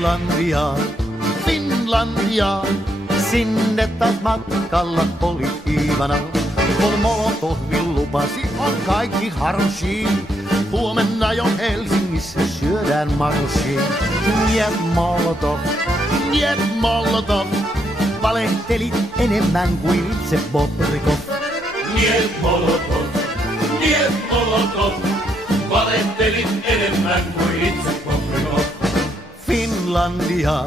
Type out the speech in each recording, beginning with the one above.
Finlandia, Finlandia. Sinne taas matkalla oli Iivana, kun Molotovin lupasi on kaikki harshi. Huomenna jo Helsingissä syödään marshi. Niet Molotov, niet Molotov, valehtelit enemmän kuin itse Bobrikov. Niet Molotov, niet Molotov, valehtelit enemmän kuin itse Bobrikov. Finlandia,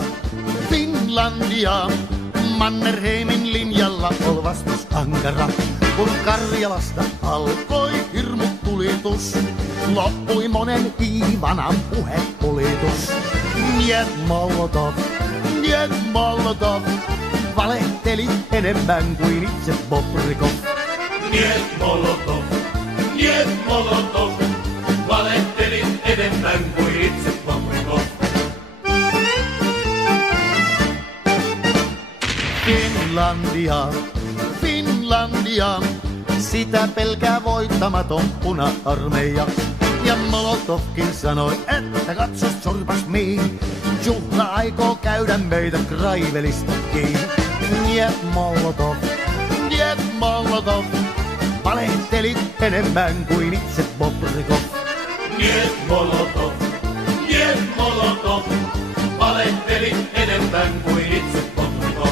Finlandia. Mannerheimin linjalla ol vastus ankara, kun Karjalasta alkoi hirmutulitus. Loppui monen Iivanan puhepolitus. Niet Molotov, niet Molotov, valehtelit enemmän kuin itse Bobrikov. Niet Molotov, niet Molotov, valehtelit enemmän kuin itse Bobrikov. Finlandia, Finlandia, sitä pelkää voittamaton puna-armeija. Ja Molotovkin sanoi, että katso sorpas mihin, juhla aikoo käydä meitä Kraivelista kiinni. Niet Molotov, niet Molotov, valehtelit enemmän kuin itse Bobrikov. Niet Molotov, niet Molotov, valehtelit enemmän kuin itse Bobrikov.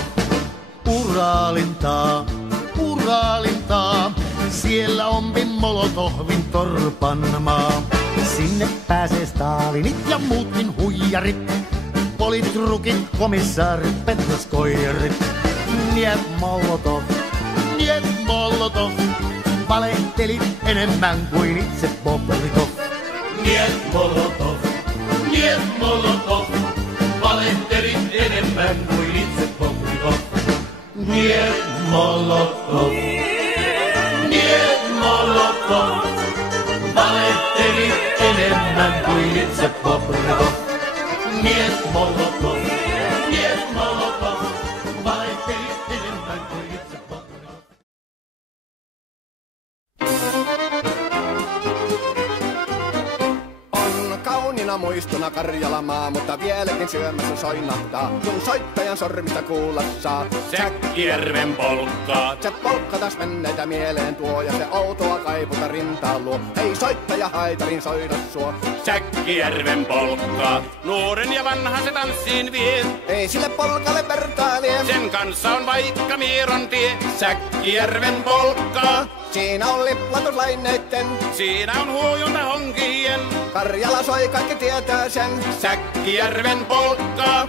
Uraalintaa, Uraalintaa, siellä onkin Molotovin torpanmaa. Sinne pääsee Stalinit ja muutkin huijarit, politrukit, komissaarit, petroskoijarit. Niet Molotov, niet Molotov, valehtelit enemmän kuin itse Bobrikov. Niet Molotov, niet Molotov, valehtelit enemmän kuin itse Bobrikov. Niet Molotov, niet Molotov, valehtelit enemmän kuin itse Bobrikov. Niet Molotov, niet Molotov, valehtelit enemmän kuin itse Bobrikov. On kauniina muistona Karjalamaa, mutta vieläkin syömässä soinahtaa, kun soittajan sormista kuulla saa. Säkkijärven polkkaa. Se polkka taas menneitä mieleen tuo, ja se outoa kaiputa rintaan luo. Hei soittaja haitarin soida suo. Säkkijärven polkkaa. Nuoren ja vanhan se tanssiin vie. Ei sille polkalle vertailie. Sen kanssa on vaikka Mieron tie. Säkkijärven polkkaa. Siinä on liplatuslaineitten, Siinä on huojunta honkien. Karjala soi, kaikki tietää sen. Säkkijärven polkkaa.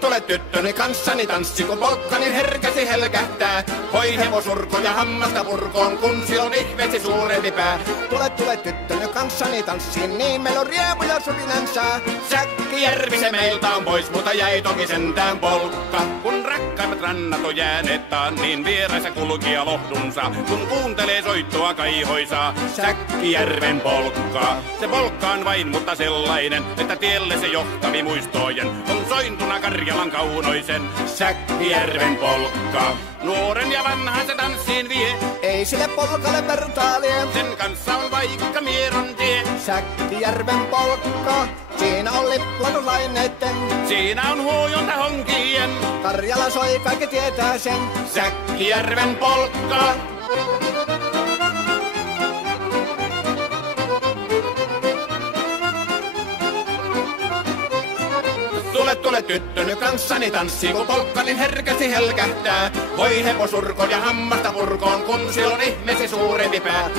Tule tyttöni kanssani tanssi, kun polkkani herkäsi helkähtää. Hoi hevosurko ja hammasta purkoon, kun silloin ihmeesi suurempi pää. Tule tyttöni kanssani tanssiin, niin meillä on riepu ja surinansa. Säkkijärvi se meiltä on pois, mutta jäi toki sentään polkka. Kun rakkaimmat rannat on jääneet taan, niin vieressä kulkija lohdunsa. Kun kuuntelee soittoa kaihoisaa, Säkkijärven polkkaa. Se polkka on vain, mutta sellainen, että tielle se johtavi muistojen. On sointuna Karjalan kaunoisen, Säkkijärven polkka. Nuoren ja vanhan se tanssiin vie. Ei sille polkalle vertailie. Sen kanssa on vaikka Mieron tie. Säkkijärven polkka, siinä on liplatuslaineitten. Siinä on huojunta honkien. Karjala soi, kaikki tietää sen. Säkkijärven polkka. Tule tyttöny kanssani tanssi, kun polkkani herkästi helkähtää. Voi hevosurko ja hammasta purkoon, kun silloin ihmeesi suurempi pää.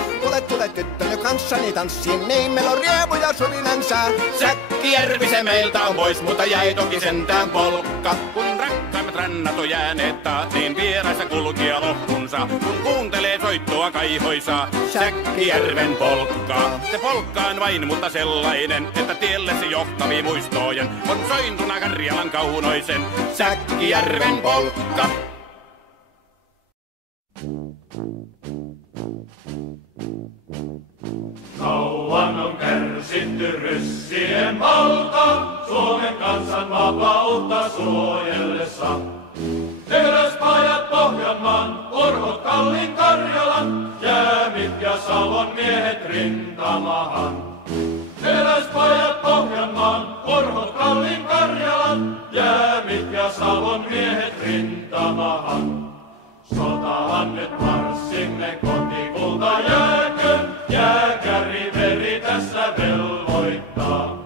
Tule tyttöny kanssani tanssiin, niin meillä on riepu ja surinansa. Säkkijärvi se meiltä on pois, mutta jäi toki sentään polkka. Kun rakkaimmat rannat on jääneet taat, niin vieressä kulkija lohdunsa. Kun kuuntelee soittoa kaihoisaa, Säkkijärven polkkaa. Se polkka on vain, mutta sellainen, että tielle se johtavi muistojen. On sointuna Karjalan kaunoisen, Säkkijärven polkka. Kauan on kärsitty ryssien valta, Suomen kansan vapautta suojellessa. Teräspajat Pohjanmaan, Urhot Kallin Karjalan, arvon miehet rintamahan. Sotahan nyt marssimme kotikulta jääkö, jääkäri veri tässä velvoittaa.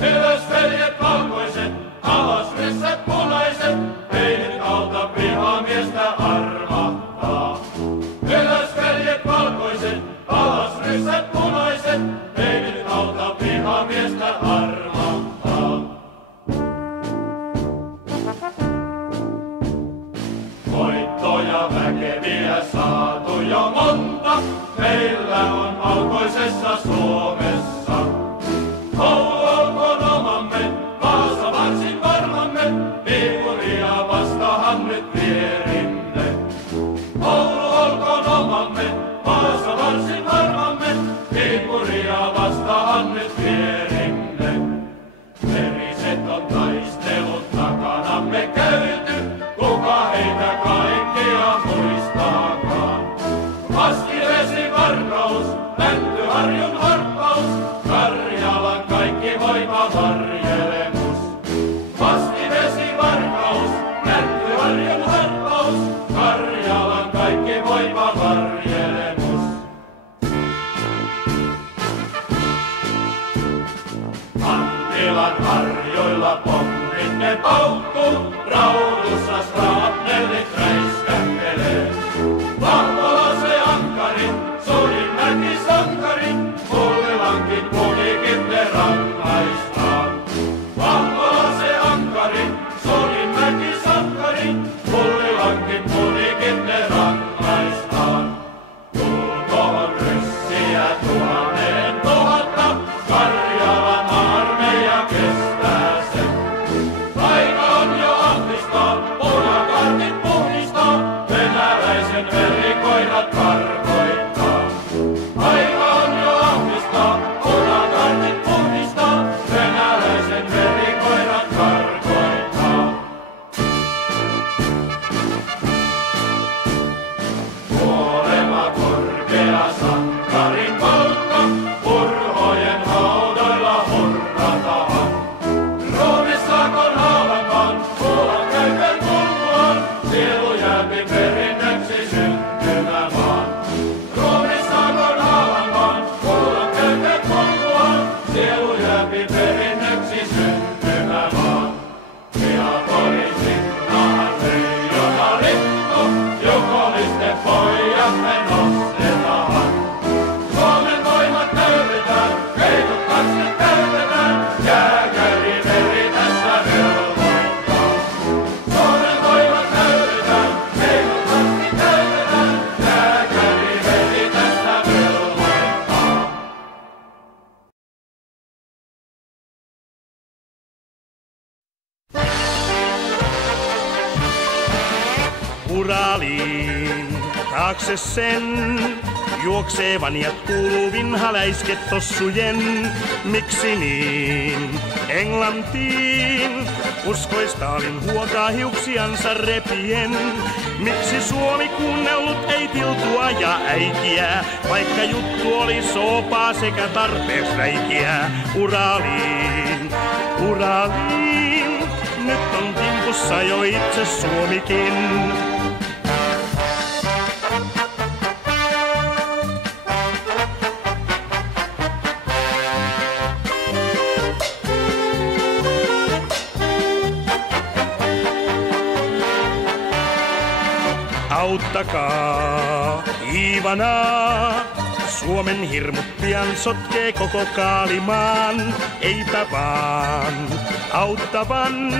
Ylös veljet valkoiset, alas ryssät punaiset, ei nyt auta vihamiestä armahtaa. Ylös veljet valkoiset, alas ryssät punaiset, ei nyt auta vihamiestä armahtaa. Voittoja väkeviä saatu jo monta, meillä on valkoisessa Suomessa. Oulu olkoon omamme, Vaasa varsin varmamme, Viipuria vastahan nyt vierimme. Oulu olkoon omamme, Vaasa varsin varmamme, Viipuria vastahan nyt vierimme. Veriset on taistelut takanamme käyty, kuka heitä kaikkia muistaakaan. Vaskivesi varkaus, Mäntyharjun harppaus, Karjalan kaikki voima varjelemus. Vaskivesi varkaus, Mäntyharjun harppaus, Karjalan kaikki voima varjelemus. Antilan harjoilla pommit ne paukkuu, Raudussa straatnellit räiskähtelee. Vahvola se ankari, suurin mäkisankari, Mullilankin punikin ne rangaistaan. Vahvola se ankari, suurin mäkisankari, Mullilankin punikin ne rangaistaan. Tuu tohon ryssiä 1000, Karjalan armeija kestää sen. Aika on jo ahtistaa, punakartit puhdistaa, venäläisen verikoirat karkoittaa. Aika on jo ahtistaa, punakartit puhdistaa, venäläisen verikoirat karkoittaa. Kuolema korkea sankarin palkka, Urhojen haudoilla hurratahan. Ruumissaakon haavankaan, kuulan käytön kulkuaan, sielu jääpi perinnöksi syntymämaan. Ruumissaakon haavankaan, kuulan käytön kulkuaan, sielu jääpi perinnöksi syntymämaan. Vihaporin sinnahan leijona lippu, jukolisten pojat me nostetaan. Suomen voimat täytetään, keinot kasvit täytetään, jääkäri veri tässä velvoittaa. Suomen voimat täytetään, keinot kasvit täytetään, jääkäri veri tässä velvoittaa. Uralin taakse sen juoksevan ja kuuluu vinha läiske tossujen. Miksi niin? Englantiin uskoi Stalin huokaa hiuksiansa repien. Miksi Suomi kuunnellut ei tiltua ja äikiä, vaikka juttu oli soopaa sekä tarpeeksi räikiä? Uraliin, Uraliin, nyt on timpussa jo itse Suomikin. Auttakaa Iivanaa, Suomen hirmut pian sotkee koko Kaalimaan. Eipä vaan auttavan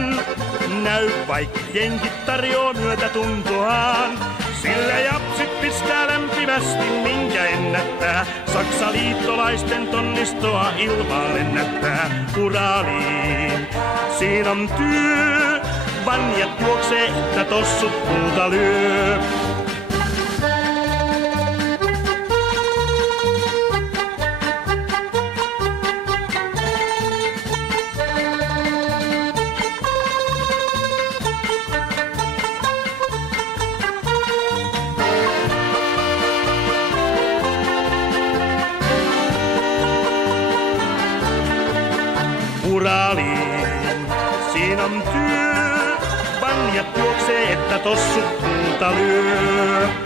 näy, vaikka jenkit tarjoaa myötätuntoaan. Sillä japsit pistää lämpimästi, minkä ennättää. Saksa liittolaisten tonnistoa ilmaan lennättää. Uraliin, siinä on työ, vanjat juoksee, että tossut puuta lyö. Uraliin, siinä on työ, manjat juoksee, että tossut puuta lyö.